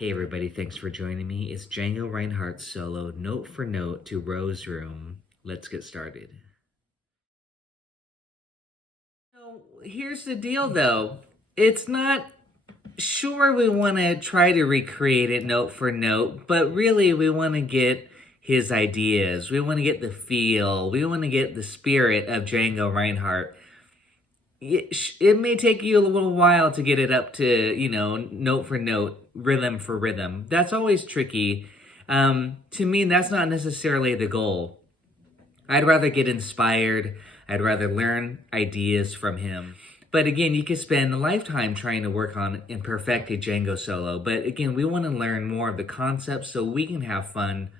Hey everybody, thanks for joining me. It's Django Reinhardt solo, note for note to Rose Room. Let's get started. So here's the deal though. It's not sure we want to try to recreate it note for note, but really we want to get his ideas. We want to get the feel. We want to get the spirit of Django Reinhardt. It may take you a little while to get it up to, note for note, rhythm for rhythm. That's always tricky. To me, that's not necessarily the goal. I'd rather get inspired. I'd rather learn ideas from him. But again, you could spend a lifetime trying to work on and perfect a Django solo. But again, we want to learn more of the concepts so we can have fun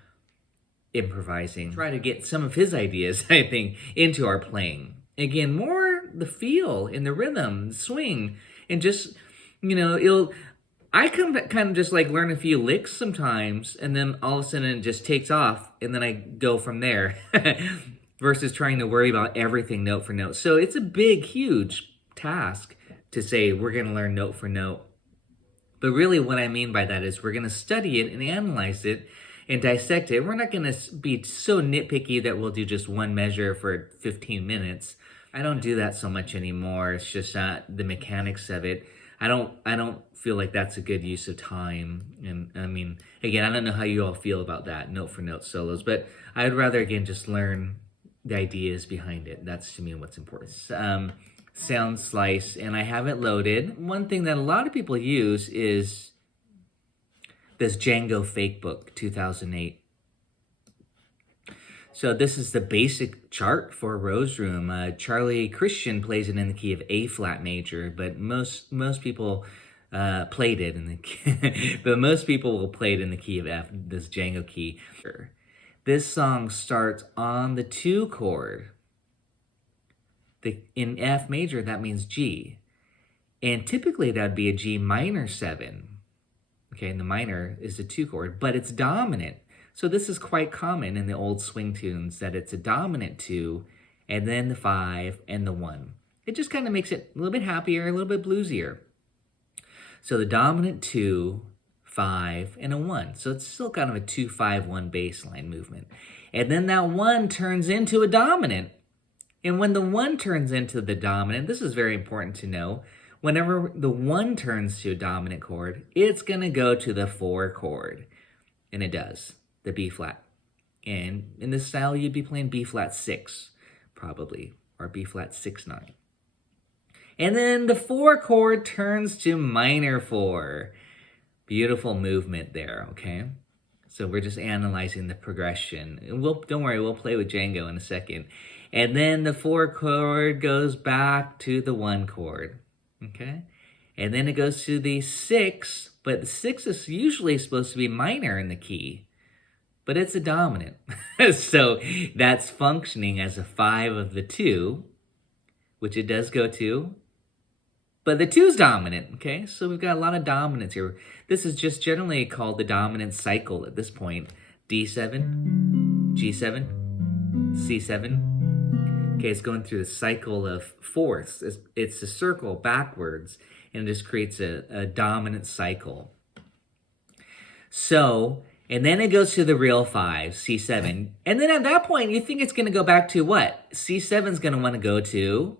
improvising. Try to get some of his ideas, I think, into our playing. Again, more the feel and the rhythm, the swing, and just, I kind of just like learn a few licks sometimes, and then all of a sudden it just takes off, and then I go from there, versus trying to worry about everything note for note. So it's a big, huge task to say we're going to learn note for note. But really what I mean by that is we're going to study it and analyze it and dissect it. We're not going to be so nitpicky that we'll do just one measure for 15 minutes. I don't do that so much anymore. It's just the mechanics of it. I don't feel like that's a good use of time. And I mean, again, I don't know how you all feel about that, note for note solos, but I'd rather, again, just learn the ideas behind it. That's, to me, what's important. Sound slice, and I have it loaded. One thing that a lot of people use is this Django Fakebook 2008. So this is the basic chart for Rose Room. Charlie Christian plays it in the key of A flat major, but most people played it in the but most people will play it in the key of F, this Django key. This song starts on the 2 chord. In F major, that means G. And typically that'd be a G minor 7. Okay, and the minor is the 2 chord, but it's dominant. So this is quite common in the old swing tunes, that it's a dominant 2, and then the 5, and the 1. It just kind of makes it a little bit happier, a little bit bluesier. So the dominant 2, 5, and a 1. So it's still kind of a 2-5-1 baseline movement. And then that 1 turns into a dominant. And when the 1 turns into the dominant, this is very important to know, whenever the 1 turns to a dominant chord, it's going to go to the 4 chord. And it does. The B flat. And in this style, you'd be playing B flat 6, probably, or B flat 6-9. And then the 4 chord turns to minor 4. Beautiful movement there, okay? So we're just analyzing the progression. And don't worry, we'll play with Django in a second. And then the 4 chord goes back to the 1 chord, okay? And then it goes to the 6, but the 6 is usually supposed to be minor in the key. But it's a dominant. So that's functioning as a 5 of the 2, which it does go to. But the 2's dominant, okay? So we've got a lot of dominance here. This is just generally called the dominant cycle at this point. D7, G7, C7. Okay, it's going through the cycle of fourths. It's a circle backwards, and it just creates a dominant cycle. So, and then it goes to the real 5, C7. And then at that point, you think it's going to go back to what? C7 is going to want to go to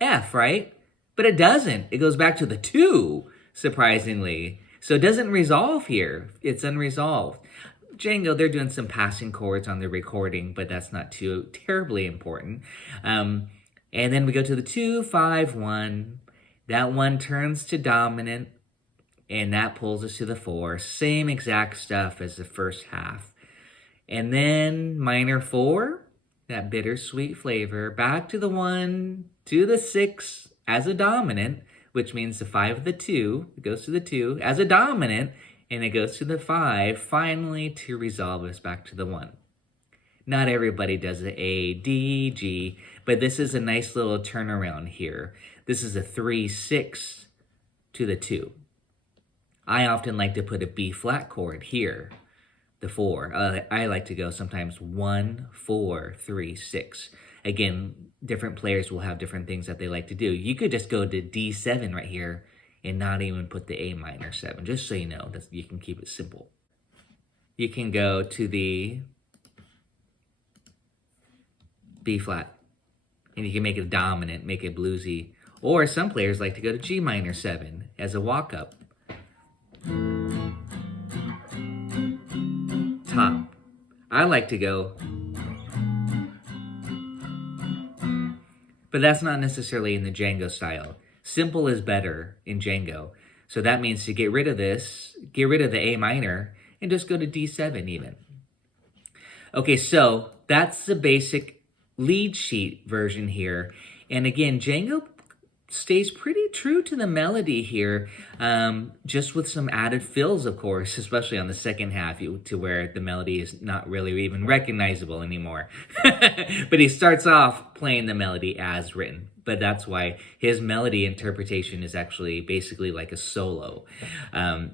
F, right? But it doesn't. It goes back to the 2, surprisingly. So it doesn't resolve here. It's unresolved. Django, they're doing some passing chords on the recording, but that's not too terribly important. And then we go to the 2, 5, 1. That 1 turns to dominant. And that pulls us to the 4. Same exact stuff as the first half. And then minor 4, that bittersweet flavor, back to the 1, to the 6 as a dominant, which means the 5 of the 2, it goes to the 2 as a dominant, and it goes to the 5, finally to resolve us back to the 1. Not everybody does the A, D, G, but this is a nice little turnaround here. This is a 3, 6 to the 2. I often like to put a B flat chord here, the 4. I like to go sometimes 1, 4, 3, 6. Again, different players will have different things that they like to do. You could just go to D7 right here and not even put the A minor 7, just so you know. You can keep it simple. You can go to the B flat, and you can make it dominant, make it bluesy. Or some players like to go to G minor 7 as a walk-up. Top. I like to go, but that's not necessarily in the Django style. Simple is better in Django. So that means to get rid of this, get rid of the A minor, and just go to D7 even. Okay, so that's the basic lead sheet version here. And again, Django stays pretty true to the melody here, just with some added fills, of course, especially on the second half, to where the melody is not really even recognizable anymore. But he starts off playing the melody as written. But that's why his melody interpretation is actually basically like a solo,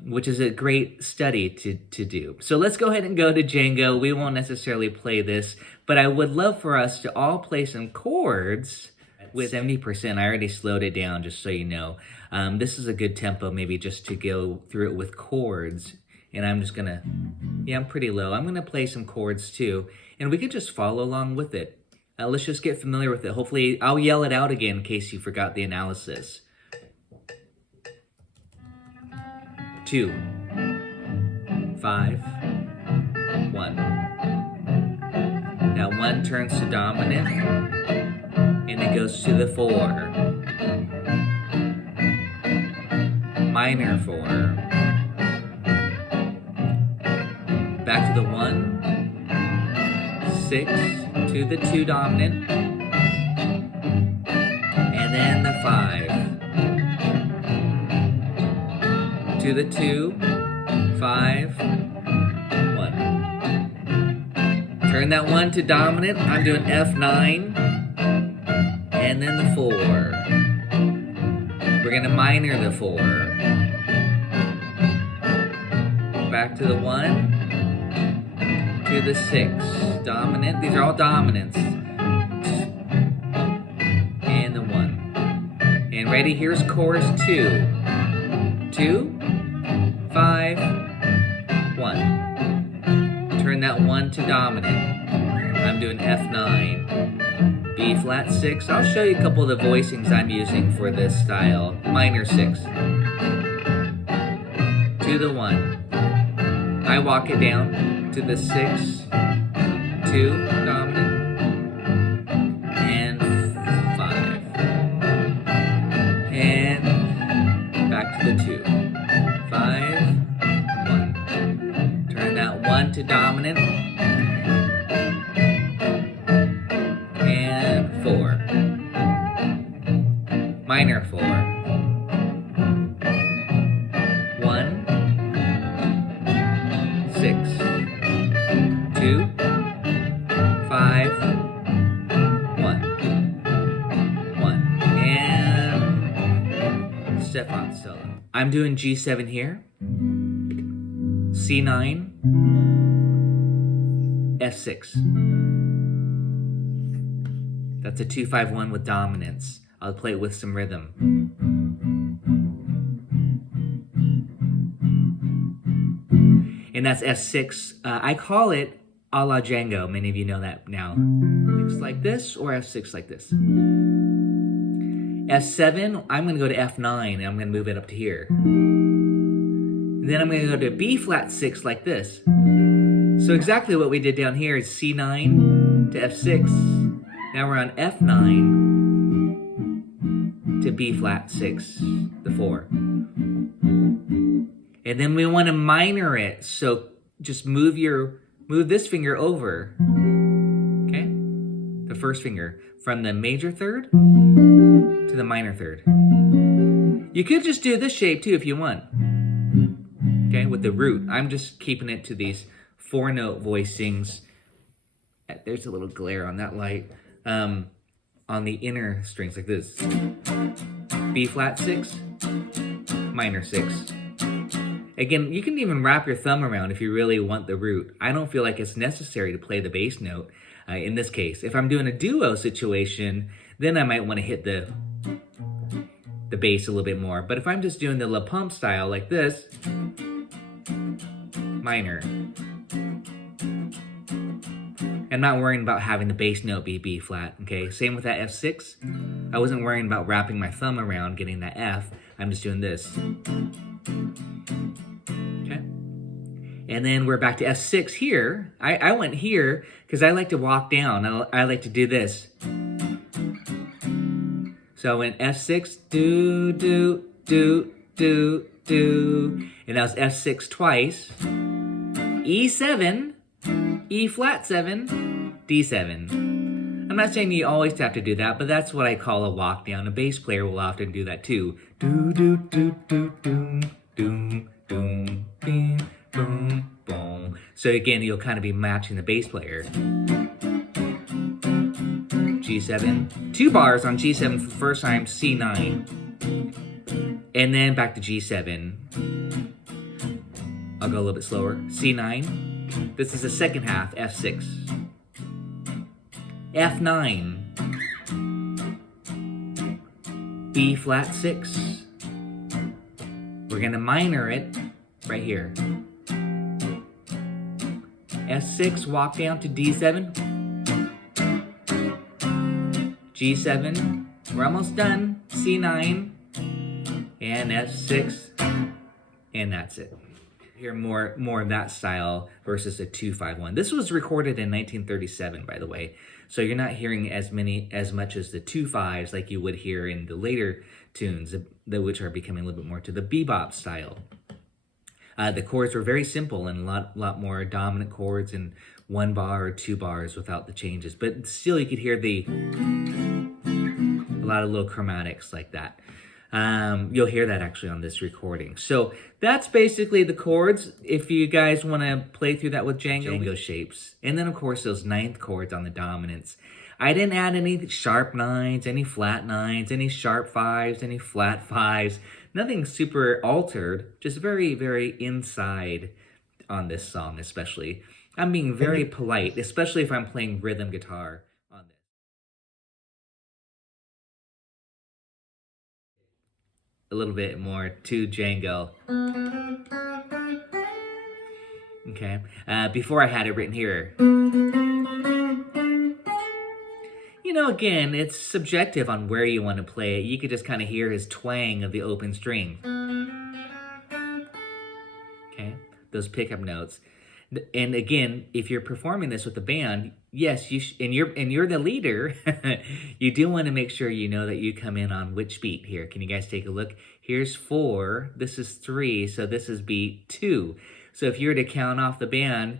which is a great study to do. So let's go ahead and go to Django. We won't necessarily play this, but I would love for us to all play some chords with 70%. I already slowed it down, just so you know. This is a good tempo, maybe just to go through it with chords. And I'm just gonna, I'm pretty low. I'm gonna play some chords too, and we could just follow along with it. Let's just get familiar with it. Hopefully, I'll yell it out again in case you forgot the analysis. 2, 5, 1. That 1 turns to dominant, and it goes to the 4. Minor 4. Back to the 1. 6 to the 2 dominant, and then the 5 to the 2, 5, 1. Turn that 1 to dominant. I'm doing F9, and then the 4. We're gonna minor the 4. Back to the 1. To the 6, dominant. These are all dominants. And the 1. And ready, here's chorus 2. 2, 5, 1. Turn that 1 to dominant. I'm doing F9. B flat 6. I'll show you a couple of the voicings I'm using for this style. Minor 6. To the 1. I walk it down. To the 6, 2, dominant, and 5. And back to the 2, 5, 1. Turn that 1 to dominant, and 4. Minor 4. 1, 6. 2, 5, 1, 1, and step on solo. I'm doing G7 here, C9, F6. That's a 2-5-1 with dominance. I'll play it with some rhythm. And that's F6. I call it a la Django. Many of you know that now. 6 like this or F6 like this. F7, I'm going to go to F9 and I'm going to move it up to here. And then I'm going to go to B flat 6 like this. So exactly what we did down here is C9 to F6. Now we're on F9 to B flat 6, the 4. And then we want to minor it. So just move this finger over, okay? The first finger from the major third to the minor third. You could just do this shape too if you want, okay, with the root. I'm just keeping it to these 4-note voicings. There's a little glare on that light. On the inner strings like this. B flat 6, minor 6. Again, you can even wrap your thumb around if you really want the root. I don't feel like it's necessary to play the bass note in this case. If I'm doing a duo situation, then I might want to hit the the bass a little bit more. But if I'm just doing the La Pump style like this, minor. I'm not worrying about having the bass note be B flat, okay? Same with that F6. I wasn't worrying about wrapping my thumb around getting that F. I'm just doing this. Okay? And then we're back to F6 here. I went here because I like to walk down. I like to do this. So I went F6, do, do, do, do, do. And that was F6 twice. E7, E flat 7, D7. I'm not saying you always have to do that, but that's what I call a walk down. A bass player will often do that too. Do, do, do, do, doom, doom, doom, boom, boom, boom. So again, you'll kind of be matching the bass player. G7, 2 bars on G7 for the first time, C9. And then back to G7. I'll go a little bit slower. C9. This is the second half, F6. F9. B flat 6. We're gonna minor it right here. F6, walk down to D7. G7, we're almost done. C9, and F6, and that's it. Hear more of that style versus a 2-5-1. This was recorded in 1937, by the way. So you're not hearing as much as the 2-5s like you would hear in the later tunes, which are becoming a little bit more to the bebop style. The chords were very simple and a lot more dominant chords and 1 bar or 2 bars without the changes. But still, you could hear a lot of little chromatics like that. You'll hear that actually on this recording. So that's basically the chords. If you guys want to play through that with Django shapes. And then of course those 9th chords on the dominants. I didn't add any sharp 9s, any flat 9s, any sharp 5s, any flat 5s. Nothing super altered, just very, very inside on this song especially. I'm being very polite, especially if I'm playing rhythm guitar on this. A little bit more to Django. Okay, before I had it written here. You know, again, it's subjective on where you want to play it. You could just kind of hear his twang of the open string. Okay, those pickup notes. And again, if you're performing this with the band, yes, and you're the leader, you do want to make sure you know that you come in on which beat here. Can you guys take a look? Here's 4, this is 3, so this is beat 2. So if you were to count off the band,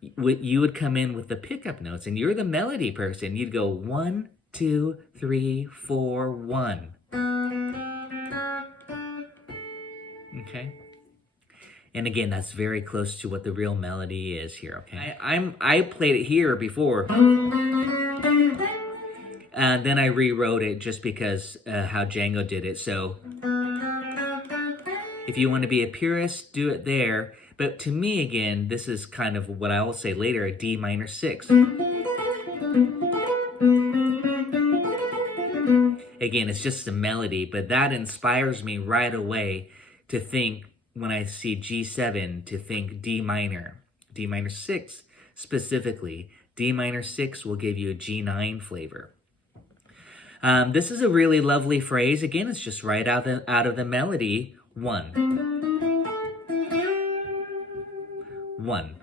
you would come in with the pickup notes, and you're the melody person. You'd go 1, 2, 3, 4, 1. Okay. And again, that's very close to what the real melody is here, okay? I played it here before. And then I rewrote it just because how Django did it. So if you want to be a purist, do it there. But to me, again, this is kind of what I will say later, a D minor 6. Again, it's just the melody, but that inspires me right away to think, when I see G7, to think D minor 6 specifically. D minor 6 will give you a G9 flavor. This is a really lovely phrase. Again, it's just right out of the melody. 1. 1.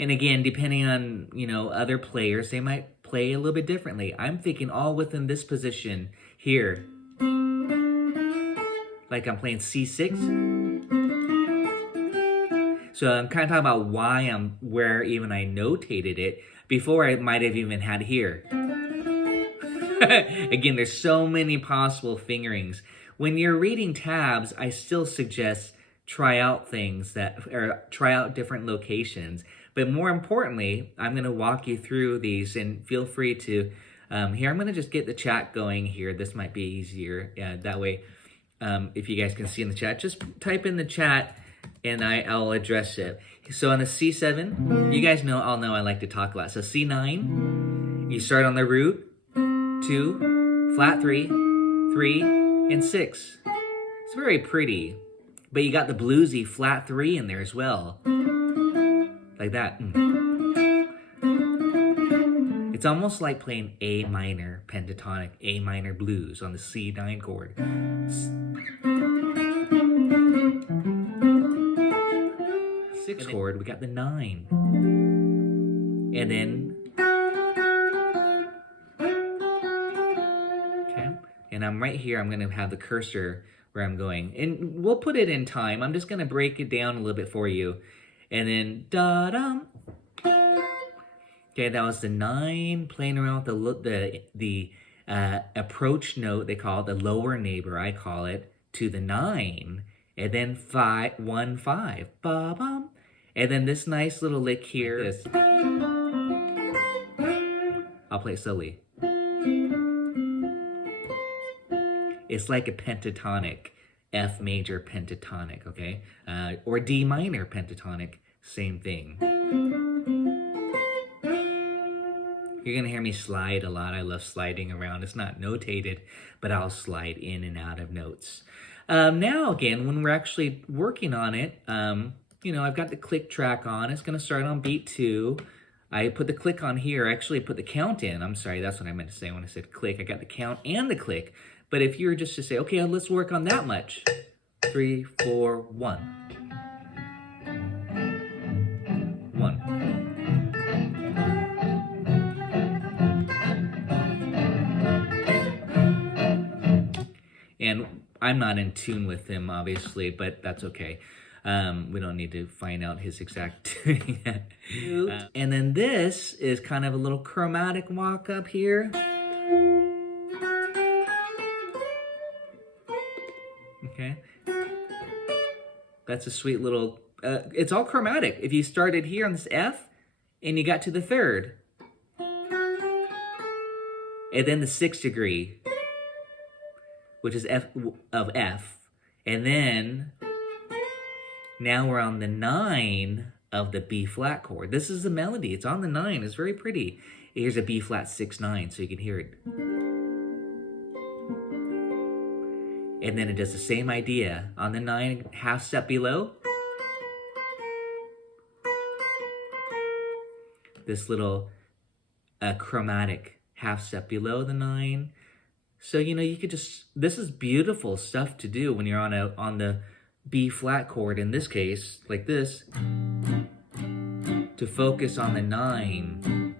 And again, depending on, other players, they might play a little bit differently. I'm thinking all within this position here. Like I'm playing C6. So I'm kind of talking about where even I notated it. Before I might have even had here. Again, there's so many possible fingerings. When you're reading tabs, I still suggest try out try out different locations. But more importantly, I'm going to walk you through these, and feel free to, here, I'm going to just get the chat going here. This might be easier. That way, if you guys can see in the chat, just type in the chat and I'll address it. So on the C7, you guys all know I like to talk a lot. So C9, you start on the root, 2, flat 3, 3, and 6. It's very pretty. But you got the bluesy flat 3 in there as well. Like that. It's almost like playing A minor pentatonic, A minor blues on the C9 chord. Sixth chord, we got the 9. And then, okay, and I'm right here, I'm gonna have the cursor where I'm going. And we'll put it in time. I'm just gonna break it down a little bit for you. And then, da-dum. Okay, that was the 9 playing around with the approach note, they call it, the lower neighbor, I call it, to the 9. And then 5, 1, 5, ba-bum. And then this nice little lick here. This. I'll play it slowly. It's like a pentatonic, F major pentatonic, okay? Or D minor pentatonic, same thing. You're gonna hear me slide a lot. I love sliding around. It's not notated, but I'll slide in and out of notes. Now again, when we're actually working on it, you know, I've got the click track on. It's gonna start on beat 2. I put the click on here. I actually put the count in. I'm sorry, that's what I meant to say when I said click. I got the count and the click. But if you were just to say, okay, let's work on that much. 3, 4, 1. 1. And I'm not in tune with him, obviously, but that's okay. We don't need to find out his exact tuning. And then this is kind of a little chromatic walk up here. Okay. That's a sweet little, it's all chromatic. If you started here on this F and you got to the 3rd, and then the 6th degree, which is F of F, and then now we're on the 9 of the B flat chord. This is the melody. It's on the 9. It's very pretty. Here's a B flat 6, 9, so you can hear it. And then it does the same idea on the 9, half step below. This little chromatic half step below the 9. So, you know, you could just, this is beautiful stuff to do when you're on the B flat chord, in this case, like this, to focus on the 9.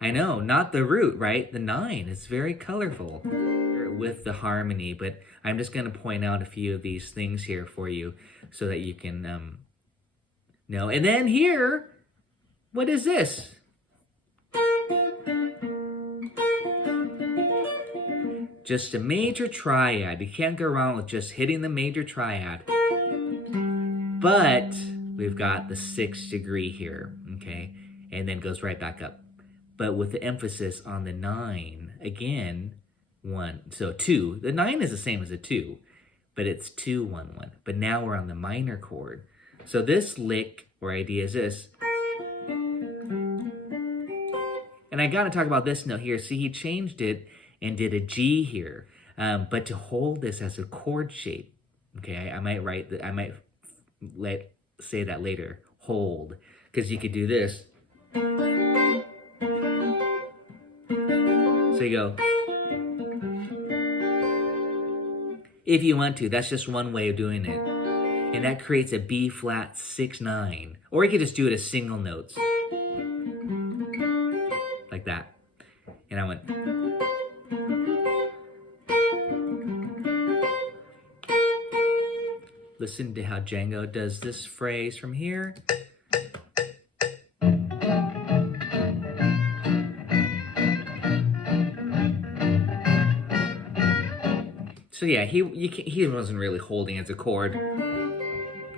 I know, not the root, right? The 9, it's very colorful with the harmony, but I'm just going to point out a few of these things here for you so that you can know. And then here, what is this? Just a major triad. You can't go wrong with just hitting the major triad. But we've got the 6th degree here, okay? And then goes right back up. But with the emphasis on the 9, again, 1. So 2. The 9 is the same as a 2, but it's 2, 1, 1. But now we're on the minor chord. So this lick or idea is this. And I got to talk about this note here. See, he changed it and did a G here. But to hold this as a chord shape, okay, I might write that. I might say that later. Hold, because you could do this. So you go. If you want to, that's just one way of doing it. And that creates a B flat 6, 9. Or you could just do it as single notes. Like that. And I went. Listen to how Django does this phrase from here. So yeah, he wasn't really holding as a chord.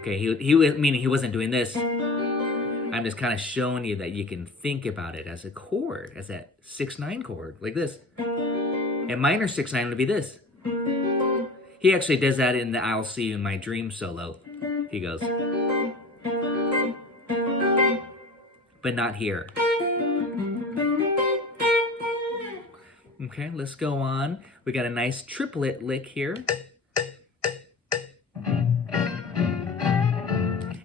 Okay, he wasn't doing this. I'm just kind of showing you that you can think about it as a chord, as that 6/9 chord, like this. And minor 6/9 would be this. He actually does that in the I'll See You in My Dream solo. He goes, but not here. Okay, let's go on. We got a nice triplet lick here.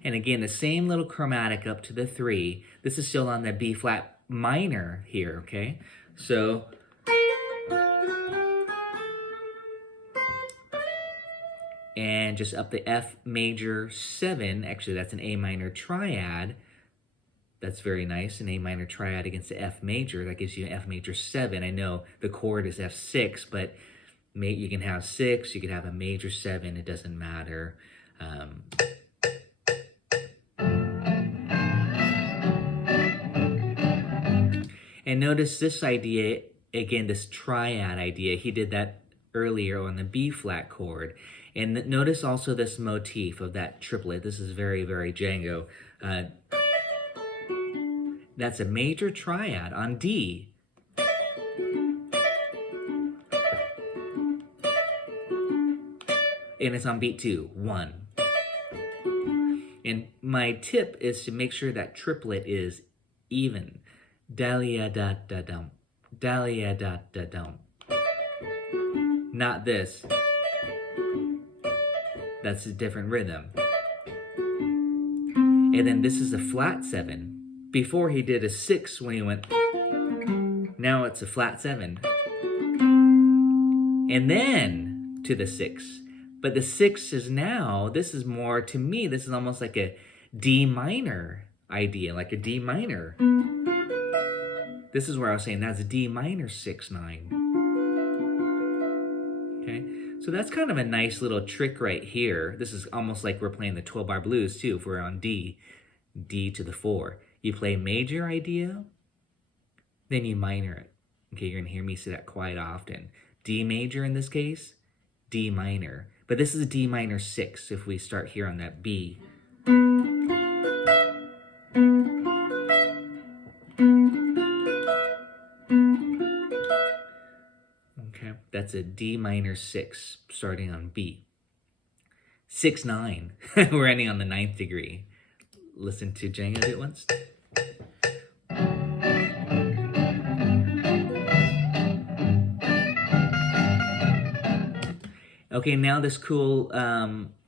And again, the same little chromatic up to the 3. This is still on the B flat minor here, okay? So, and just up the F major 7. Actually, that's an A minor triad. That's very nice, an A minor triad against the F major. That gives you an F major 7. I know the chord is F6, but you can have 6, you can have a major 7, it doesn't matter. And notice this idea, again, this triad idea, he did that earlier on the B flat chord. And notice also this motif of that triplet. This is very, very Django. That's a major triad on D. And it's on beat 2, 1. And my tip is to make sure that triplet is even. Dalia-da-da-dum, dalia-da-da-dum. Not this. That's a different rhythm. And then this is a flat 7. Before he did a 6 when he went, now it's a flat 7. And then to the 6. But the 6 is now, this is more, to me, this is almost like a D minor idea, like a D minor. This is where I was saying that's a D minor 6/9. Okay, so that's kind of a nice little trick right here. This is almost like we're playing the 12-bar blues too, if we're on D, D to the 4. You play major idea, then you minor it. Okay, you're gonna hear me say that quite often. D major in this case, D minor. But this is a D minor 6 if we start here on that B. Okay, that's a D minor 6 starting on B. 6/9. We're ending on the 9th degree. Listen to Django do it once. Okay, now this cool,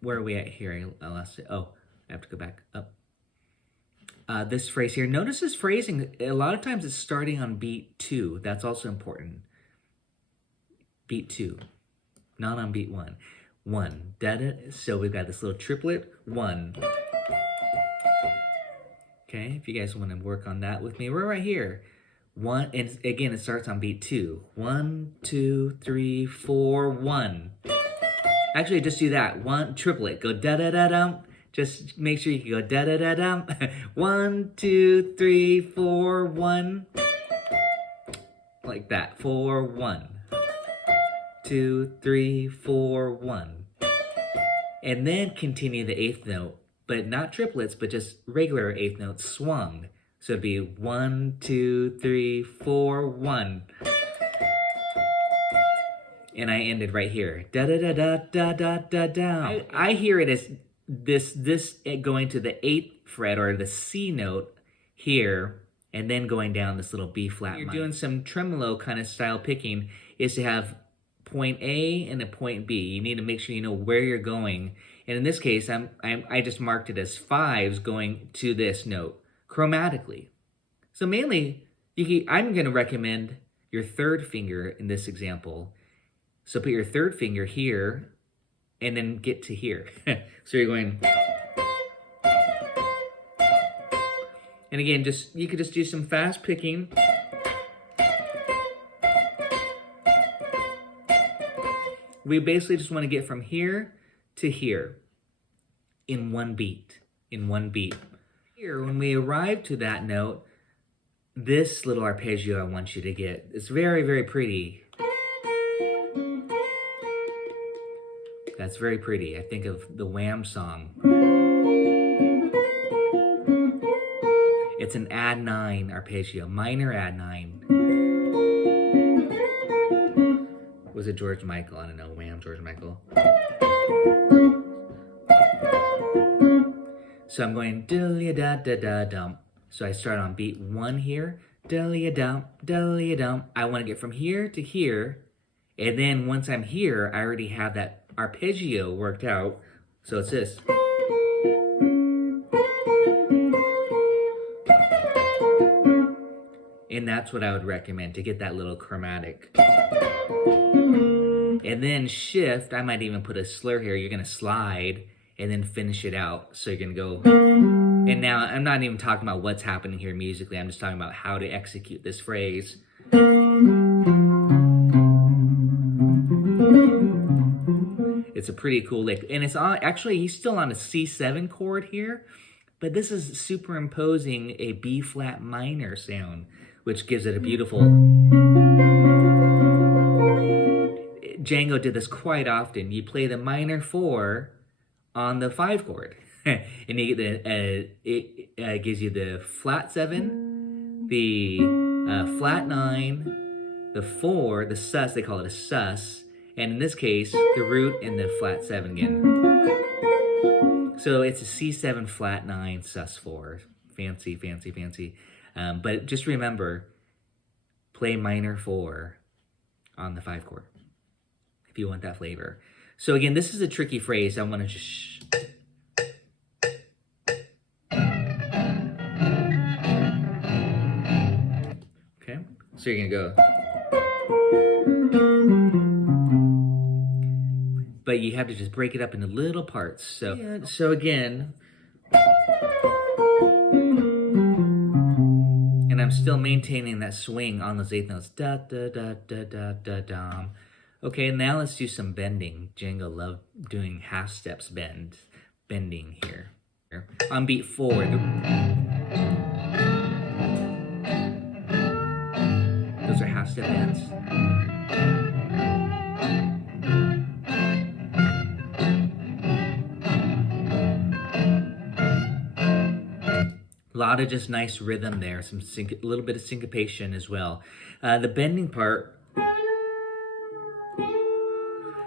where are we at here? I lost it. Oh, I have to go back up. This phrase here. Notice this phrasing. A lot of times it's starting on beat 2. That's also important. Beat 2, not on beat 1. 1, da-da. So we've got this little triplet. 1. Okay, if you guys want to work on that with me, we're right here. 1, and again, it starts on beat 2. 1, 2, 3, 4, 1. Actually, just do that. 1, triplet. Go da-da-da-dum. Just make sure you can go da-da-da-dum. 1, 2, 3, 4, 1. Like that. 4, 1. 2, 3, 4, 1. And then continue the 8th note, but not triplets, but just regular 8th notes swung. So it'd be 1, 2, 3, 4, 1. And I ended right here. Da da da da da da da da. I hear it as this going to the 8th fret or the C note here, and then going down this little B flat. You're doing some tremolo kind of style picking is to have point A and a point B. You need to make sure you know where you're going. And in this case, I just marked it as 5s going to this note chromatically. So mainly, I'm going to recommend your 3rd finger in this example. So put your 3rd finger here and then get to here. So you're going. And again, you could just do some fast picking. We basically just want to get from here to here in one beat, Here, when we arrive to that note, this little arpeggio I want you to get. It's very, very pretty. That's very pretty. I think of the Wham song. It's an add 9 arpeggio, minor add 9. Was it George Michael? I don't know. Wham, George Michael. So I'm going da da da da dum. So I start on beat 1 here, Dilly-a-dum, dilly-a-dum. I want to get from here to here. And then once I'm here, I already have that arpeggio worked out. So it's this. And that's what I would recommend to get that little chromatic. And then shift, I might even put a slur here. You're going to slide and then finish it out. So you're going to go. And now I'm not even talking about what's happening here musically. I'm just talking about how to execute this phrase. It's a pretty cool lick. And it's on, actually, he's still on a C7 chord here. But this is superimposing a B flat minor sound, which gives it a beautiful... Django did this quite often. You play the minor 4 on the 5 chord. And you get it gives you the flat 7, the flat 9, the 4, the sus, they call it a sus, and in this case, the root and the flat 7 again. So it's a C7 flat 9 sus 4. Fancy, fancy, fancy. But just remember, play minor 4 on the 5 chord if you want that flavor. So again, this is a tricky phrase. I want to just... Okay, so you're gonna go. But you have to just break it up into little parts. So, yeah. So again, and I'm still maintaining that swing on those 8th notes. Da da da da da da dum. Okay, now let's do some bending. Django loved doing half steps bending here. On beat 4. Those are half step bends. A lot of just nice rhythm there, a little bit of syncopation as well. The bending part.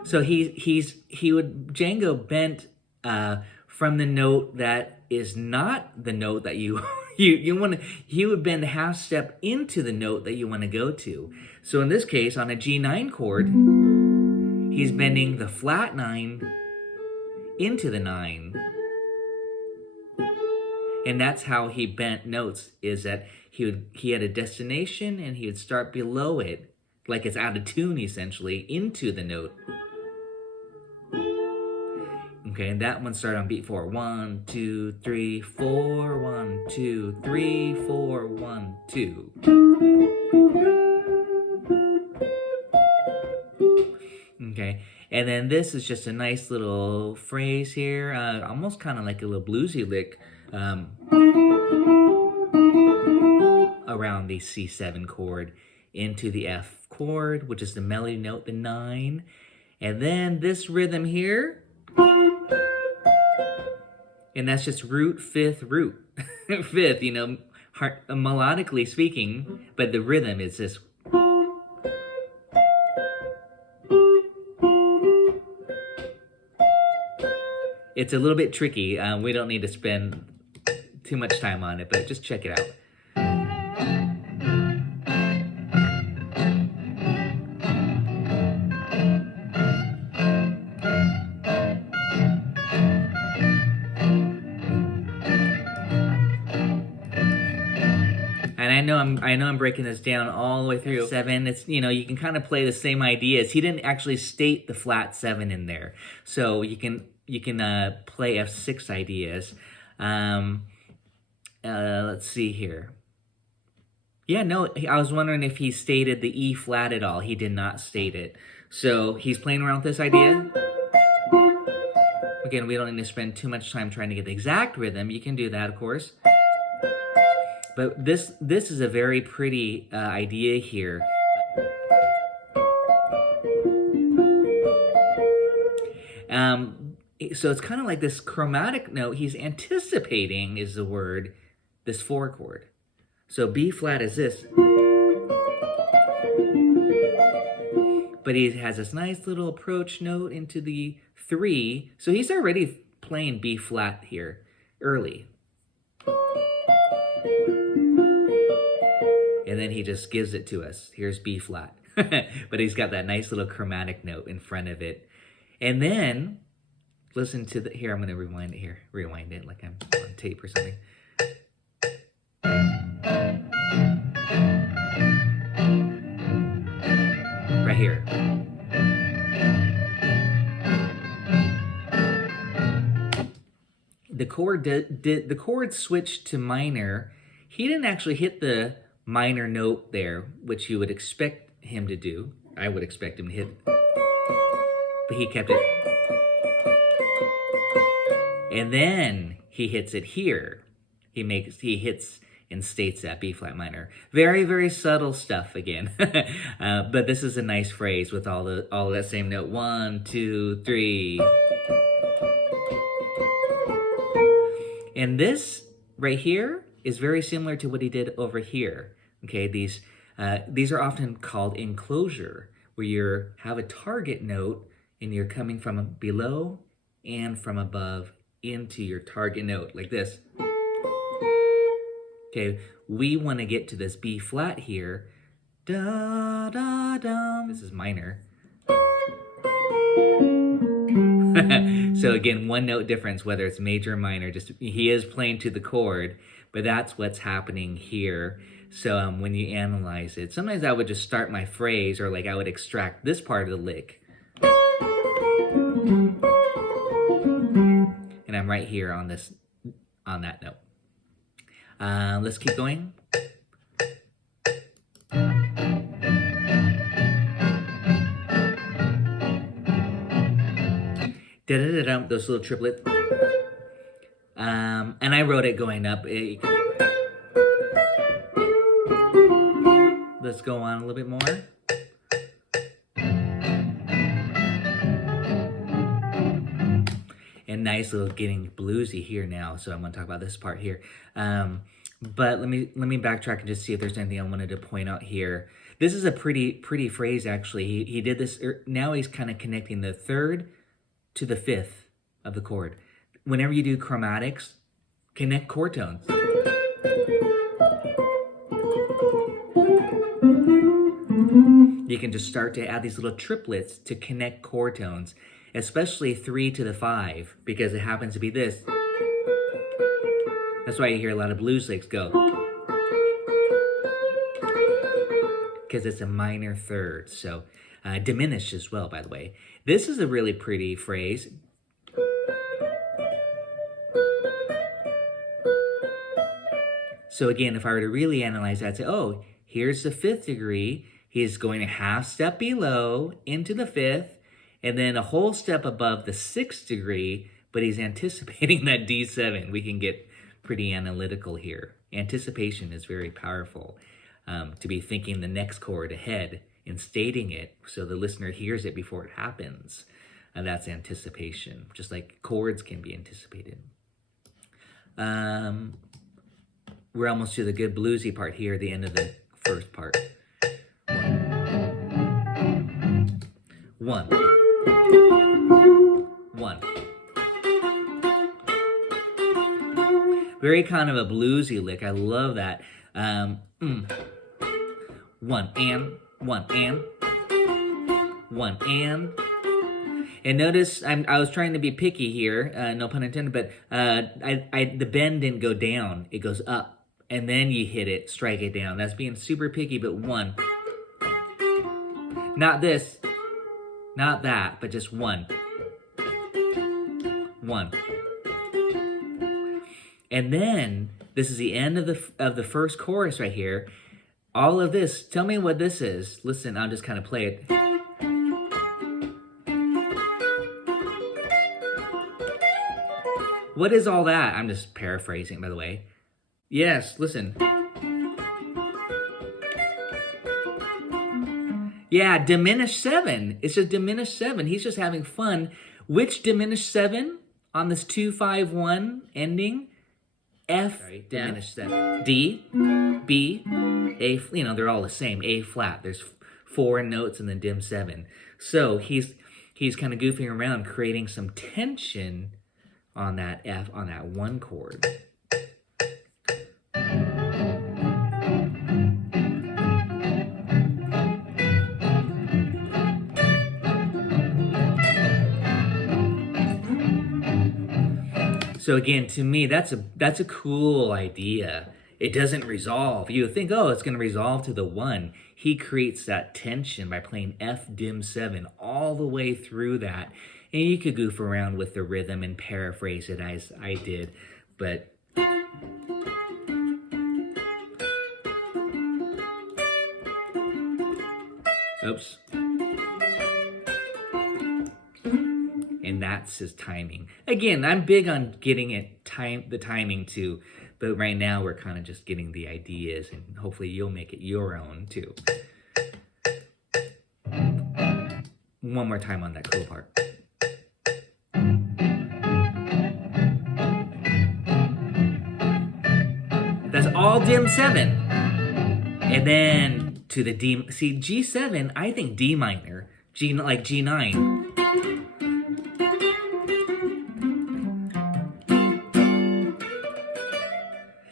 So Django bent from the note that is not the note that you want to. He would bend half step into the note that you want to go to. So in this case, on a G9 chord, he's bending the flat 9 into the 9. And that's how he bent notes, is that he had a destination and he would start below it, like it's out of tune essentially, into the note. Okay, and that one started on beat 4. 1, 2, 3, 4, 1, 2, 3, 4, 1, 2. Okay, and then this is just a nice little phrase here, almost kind of like a little bluesy lick. Around the C7 chord into the F chord, which is the melody note, the 9. And then this rhythm here, and that's just root, 5th, root. 5th, you know, melodically speaking, but the rhythm is this. It's a little bit tricky. We don't need to spend too much time on it, but just check it out. And I know I'm breaking this down all the way through 7. It's, you know, you can kind of play the same ideas. He didn't actually state the flat 7 in there, so you can play F6 ideas. Let's see here. Yeah, no, I was wondering if he stated the E flat at all. He did not state it. So he's playing around with this idea. Again, we don't need to spend too much time trying to get the exact rhythm. You can do that, of course. But this is a very pretty idea here. So it's kind of like this chromatic note. He's anticipating, is the word, this 4 chord. So B flat is this. But he has this nice little approach note into the 3. So he's already playing B flat here early. And and then he just gives it to us. Here's B flat. But he's got that nice little chromatic note in front of it. And then, listen to the, here, I'm gonna rewind it here. Rewind it like I'm on tape or something. Right here. The chord the chord switched to minor. He didn't actually hit the minor note there, which you would expect him to do. I would expect him to hit, but he kept it. And then he hits it here. He hits and states that B flat minor. Very, very subtle stuff again. But this is a nice phrase with all of that same note. 1, 2, 3. And this right here is very similar to what he did over here. Okay, these are often called enclosure, where you have a target note and you're coming from below and from above into your target note, like this. Okay, we want to get to this B flat here. Da, da, da. This is minor. So again, one note difference, whether it's major or minor, just he is playing to the chord, but that's what's happening here. So when you analyze it, sometimes I would just start my phrase, or like I would extract this part of the lick. And I'm right here on that note. Let's keep going. Da-da-da-dum, those little triplets. And I wrote it going up. Let's go on a little bit more. And nice little getting bluesy here now. So I'm going to talk about this part here. But let me backtrack and just see if there's anything I wanted to point out here. This is a pretty phrase actually. He did this. Now he's kind of connecting the third to the fifth of the chord. Whenever you do chromatics, connect chord tones. You can just start to add these little triplets to connect chord tones, especially 3 to the 5, because it happens to be this. That's why you hear a lot of blues licks go. Because it's a minor third, so diminished as well, by the way. This is a really pretty phrase. So again, if I were to really analyze that, I'd say, oh, here's the 5th degree. He's going a half step below into the 5th, and then a whole step above the 6th degree, but he's anticipating that D7. We can get pretty analytical here. Anticipation is very powerful, to be thinking the next chord ahead and stating it so the listener hears it before it happens. And that's anticipation, just like chords can be anticipated. We're almost to the good bluesy part here, the end of the first part. 1. 1. Very kind of a bluesy lick. I love that. 1 and 1 and 1 and. And notice I was trying to be picky here, no pun intended, but the bend didn't go down. It goes up, and then you hit it, strike it down. That's being super picky, but 1. Not this, not that, but just 1. 1. And then this is the end of the first chorus right here. All of this, tell me what this is. Listen, I'll just kind of play it. What is all that? I'm just paraphrasing, by the way. Yes, listen. Yeah, diminished 7. It's a diminished 7. He's just having fun. Which diminished 7 on this 2-5-1 ending? F, diminished 7. D, B, A, they're all the same. A flat. There's 4 notes and then dim 7. So he's kind of goofing around, creating some tension on that F, on that 1 chord. So again, to me, that's a cool idea. It doesn't resolve. You think, oh, it's going to resolve to the 1. He creates that tension by playing F dim 7 all the way through that. And you could goof around with the rhythm and paraphrase it as I did. But oops. And that's his timing. Again, I'm big on getting the timing too, but right now we're kind of just getting the ideas, and hopefully you'll make it your own too. One more time on that cool part. That's all dim 7. And then to the D, see G7, I think D minor, like G9.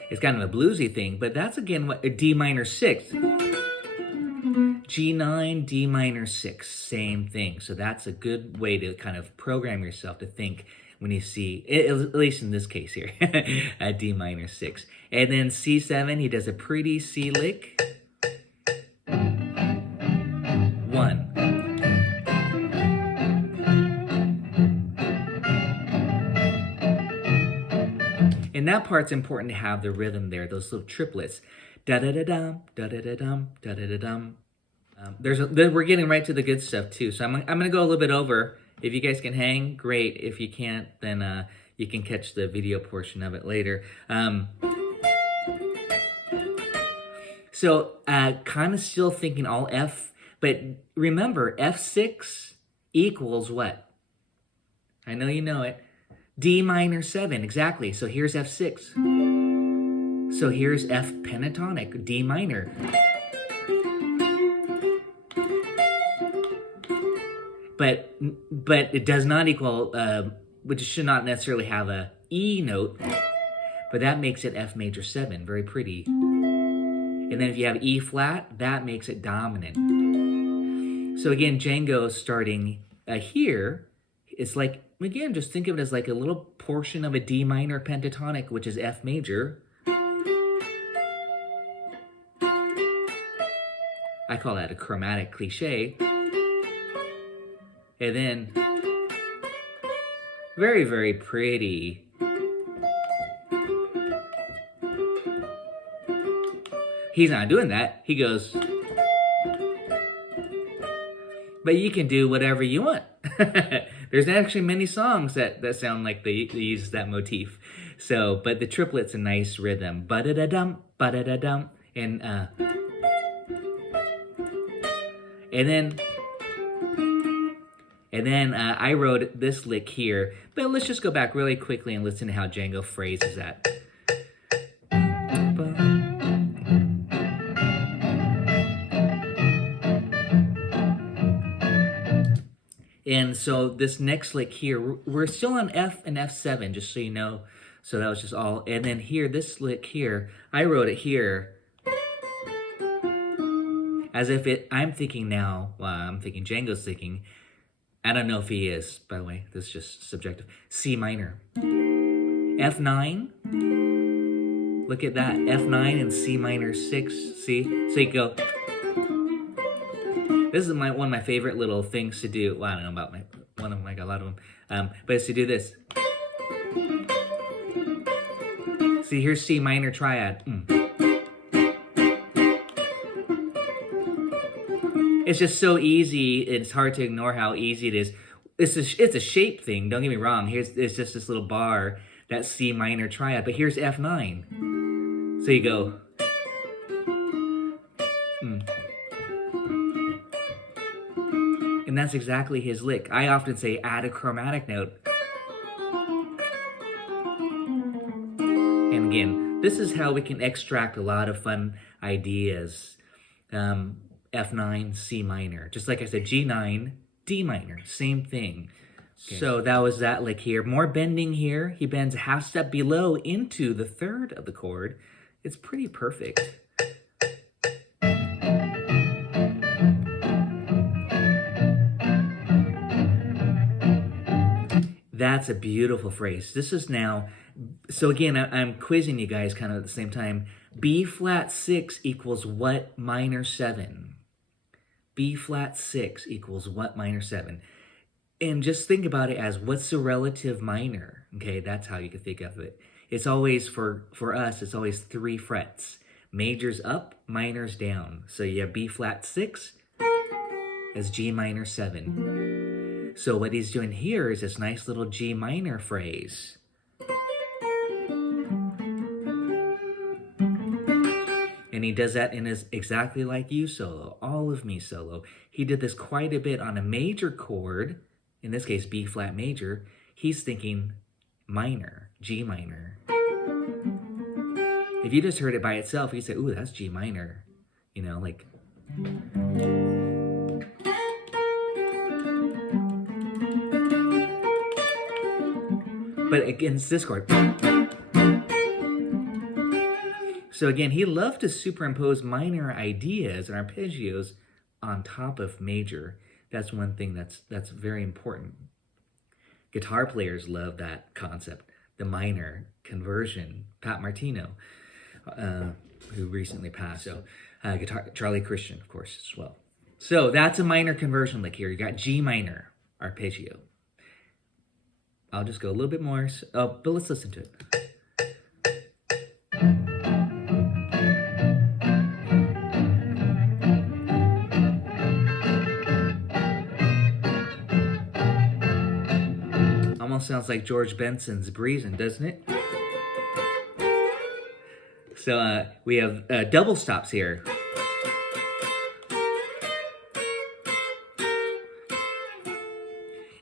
It's kind of a bluesy thing, but that's again what a D minor 6. G9, D minor 6, same thing. So that's a good way to kind of program yourself to think when you see, at least in this case here, a D minor 6. And then C7, he does a pretty C lick. 1. And that part's important to have the rhythm there, those little triplets. Da-da-da-dum, da-da-da-dum, da-da-da-dum. We're getting right to the good stuff too. So I'm going to go a little bit over. If you guys can hang, great. If you can't, then you can catch the video portion of it later. So kind of still thinking all F, but remember F6 equals what? I know you know it. D minor 7, exactly. So here's F6. So here's F pentatonic, D minor. But it does not equal, which should not necessarily have a E note, but that makes it F major 7, very pretty. And then if you have E flat, that makes it dominant. So again, Django starting here, it's like, again, just think of it as like a little portion of a D minor pentatonic, which is F major. I call that a chromatic cliche. And then, very, very pretty. He's not doing that. He goes, but you can do whatever you want. There's actually many songs that sound like they use that motif. So, but the triplet's a nice rhythm. Ba-da-da-dum, ba-da-da-dum. And then I wrote this lick here. But let's just go back really quickly and listen to how Django phrases that. And so this next lick here, we're still on F and F7, just so you know. So that was just all. And then here, this lick here, I wrote it here as if I'm thinking now, well, I'm thinking Django's thinking, I don't know if he is, by the way, this is just subjective. C minor. F9. Look at that, F9 and C minor 6, see? So you go. This is one of my favorite little things to do. Well, I don't know about one of them, like a lot of them. But it's to do this. See, here's C minor triad. It's just so easy. It's hard to ignore how easy it is. It's a shape thing. Don't get me wrong. It's just this little bar, that C minor triad. But here's F9. So you go. And that's exactly his lick. I often say add a chromatic note. And again, this is how we can extract a lot of fun ideas. F9, C minor. Just like I said, G9, D minor, same thing. Okay. So that was that lick here. More bending here. He bends a half step below into the third of the chord. It's pretty perfect. That's a beautiful phrase. This is now So again, I'm quizzing you guys kind of at the same time. B flat 6 equals what minor 7? B flat 6 equals what minor 7? And just think about it as what's the relative minor? Okay, that's how you can think of it. It's always, for us, it's always 3 frets. Major's up, minor's down. So you have B flat 6 as G minor 7. So what he's doing here is this nice little G minor phrase. And he does that in his Exactly Like You solo, All of Me solo. He did this quite a bit on a major chord, in this case B flat major. He's thinking minor, G minor. If you just heard it by itself, you'd say, ooh, that's G minor. You know, like... But against this chord... So again, he loved to superimpose minor ideas and arpeggios on top of major. That's one thing that's very important. Guitar players love that concept, the minor conversion. Pat Martino, who recently passed, so Charlie Christian, of course, as well. So that's a minor conversion lick here. You got G minor arpeggio. I'll just go a little bit more, but let's listen to it. Almost sounds like George Benson's Breezin', doesn't it? So we have double stops here.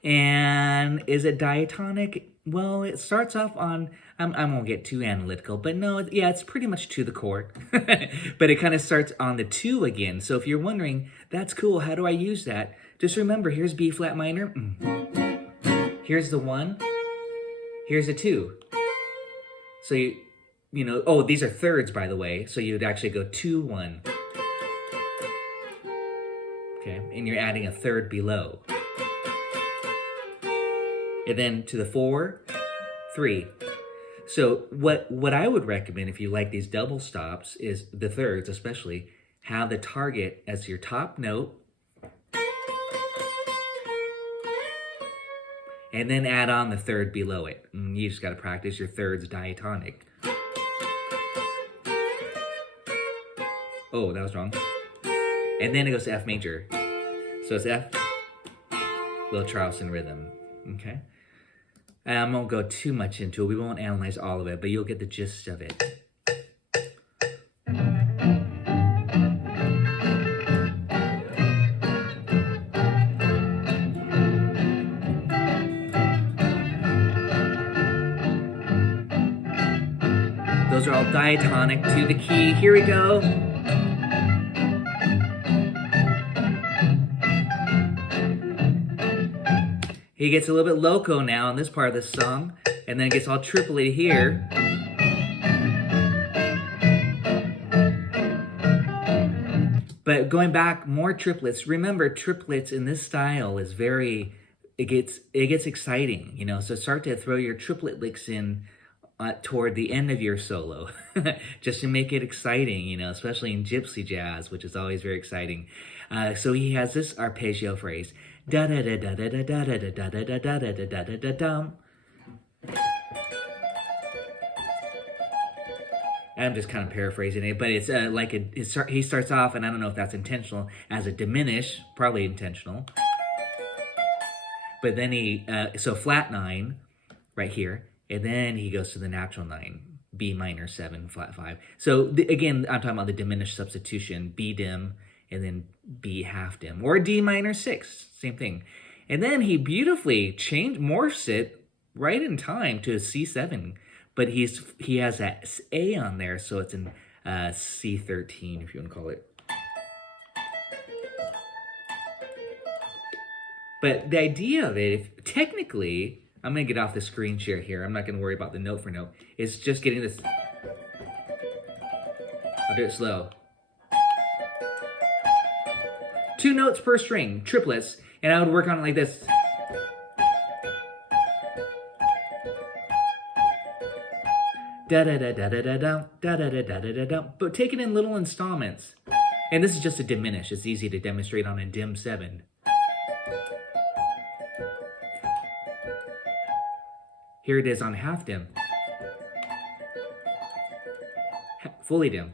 And is it diatonic? Well, it starts off on, I won't get too analytical, but no, yeah, it's pretty much to the chord. But it kind of starts on the 2 again. So if you're wondering, that's cool, how do I use that? Just remember, here's B flat minor. Here's the 1. Here's a 2. So you know, oh, these are thirds, by the way. So you'd actually go 2, 1. Okay, and you're adding a third below. And then to the 4, 3. So what I would recommend if you like these double stops is the thirds especially, have the target as your top note, and then add on the third below it. And you just got to practice your thirds diatonic. Oh, that was wrong. And then it goes to F major. So it's F, little Charleston rhythm, okay? I won't go too much into it. We won't analyze all of it, but you'll get the gist of it. Those are all diatonic to the key. Here we go. He gets a little bit loco now in this part of the song, and then it gets all triplet here. But going back, more triplets. Remember, triplets in this style is very, it gets exciting, you know, so start to throw your triplet licks in toward the end of your solo, just to make it exciting, you know, especially in gypsy jazz, which is always very exciting. So he has this arpeggio phrase, da da da da da da da da da da da da da da da da dum. I'm just kind of paraphrasing it, but it's like he starts off, and I don't know if that's intentional, as a diminish, probably intentional. But then he so flat 9 right here. And then he goes to the natural 9, B minor 7, flat 5. So again, I'm talking about the diminished substitution, B dim, and then B half dim, or D minor 6, same thing. And then he beautifully morphs it right in time to a C7, but he has that A on there, so it's in C13, if you want to call it. But the idea of it, technically, I'm going to get off the screen share here. I'm not going to worry about the note for note. It's just getting this. I'll do it slow. 2 notes per string, triplets, and I would work on it like this. da da da da da da da da da da da da da. But take it in little installments. And this is just a diminish. It's easy to demonstrate on a dim 7. Here it is on half dim. Fully dim.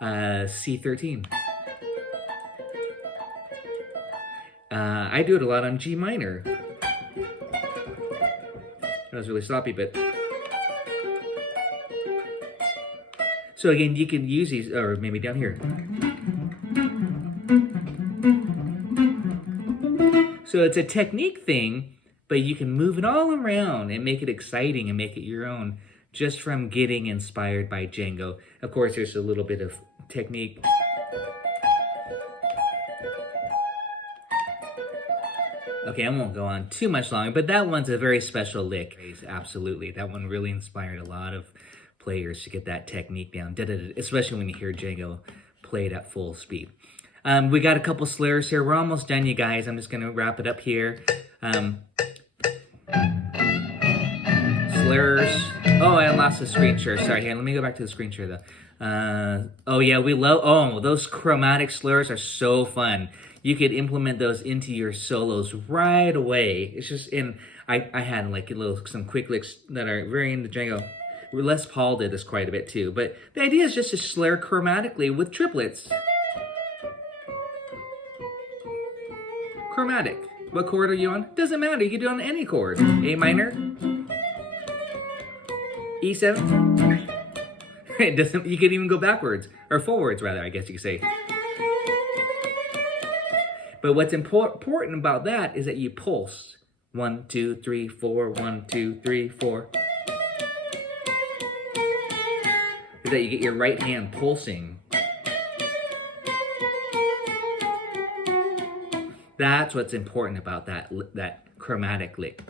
C13. I do it a lot on G minor. That was really sloppy, but... So again, you can use these, or maybe down here. So it's a technique thing, but you can move it all around and make it exciting and make it your own just from getting inspired by Django. Of course, there's a little bit of technique. Okay, I won't go on too much longer, but that one's a very special lick. Absolutely, that one really inspired a lot of players to get that technique down, especially when you hear Django play it at full speed. We got a couple slurs here. We're almost done, you guys. I'm just going to wrap it up here. Slurs. Oh, I lost the screen share. Sorry, here, let me go back to the screen share, though. Oh, yeah, we love... Oh, those chromatic slurs are so fun. You could implement those into your solos right away. It's just in... I had like some quick licks that are very into Django. Les Paul did this quite a bit, too. But the idea is just to slur chromatically with triplets. Chromatic. What chord are you on? Doesn't matter. You can do it on any chord. A minor. E7. It doesn't. You can even go backwards or forwards, rather. I guess you could say. But what's important about that is that you pulse. 1, 2, 3, 4. 1, 2, 3, 4. Is that you get your right hand pulsing. That's what's important about that chromatic lick.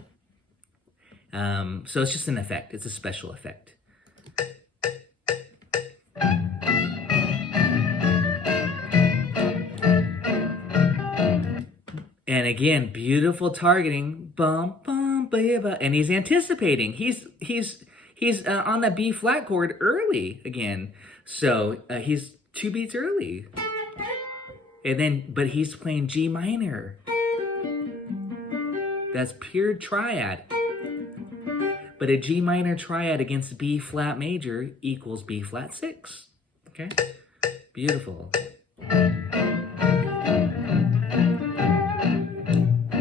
So it's just an effect. It's a special effect. And again, beautiful targeting. Bum bum ba. And he's anticipating. He's on the B flat chord early again. So he's 2 beats early. And then, but he's playing G minor. That's pure triad. But a G minor triad against B flat major equals B flat 6. Okay? Beautiful.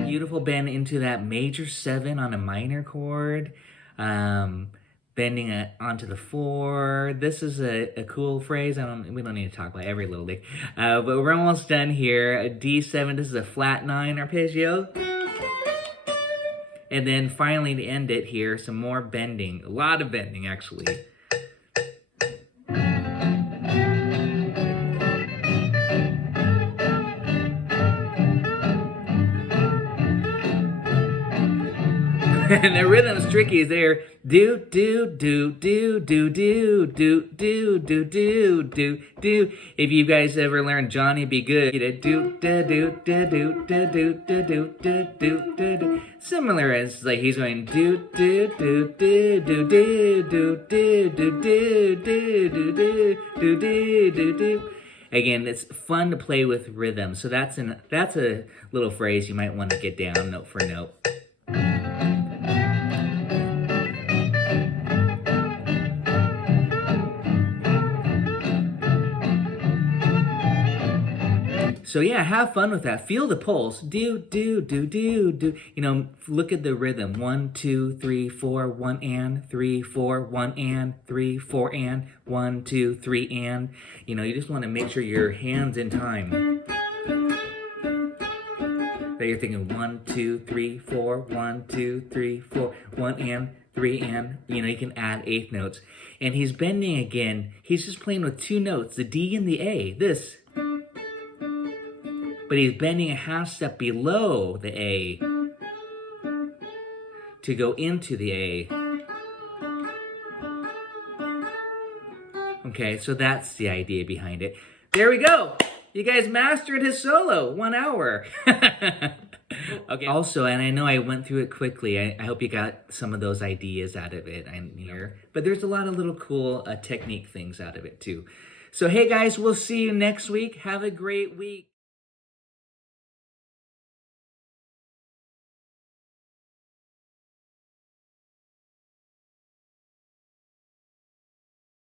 Beautiful bend into that major 7 on a minor chord. Bending it onto the 4. This is a cool phrase. We don't need to talk about every little lick. But we're almost done here. A D7, this is a flat 9 arpeggio. And then finally to end it here, some more bending. A lot of bending, actually. And the rhythm's tricky there. Do do do do do do do do do do do do. If you guys ever learned Johnny Be Good, do do do do do do do do do do do. Similar as like he's going do do do do do do do do do do do do do do. Again, it's fun to play with rhythm. So that's a little phrase you might want to get down note for note. So yeah, have fun with that. Feel the pulse. Do, do, do, do, do. You know, look at the rhythm. 1, 2, 3, 4, 1 and, 3, 4, 1 and, 3, 4 and, 1, 2, 3 and. You know, you just want to make sure your hand's in time. That you're thinking 1, 2, 3, 4, 1, 2, 3, 4, 1 and, 3 and. You know, you can add eighth notes. And he's bending again. He's just playing with 2 notes, the D and the A. This. But he's bending a half step below the A to go into the A. Okay, so that's the idea behind it. There we go. You guys mastered his solo. 1 hour. Okay. Also, and I know I went through it quickly. I hope you got some of those ideas out of it. I'm here, but there's a lot of little cool technique things out of it too. So hey guys, we'll see you next week. Have a great week.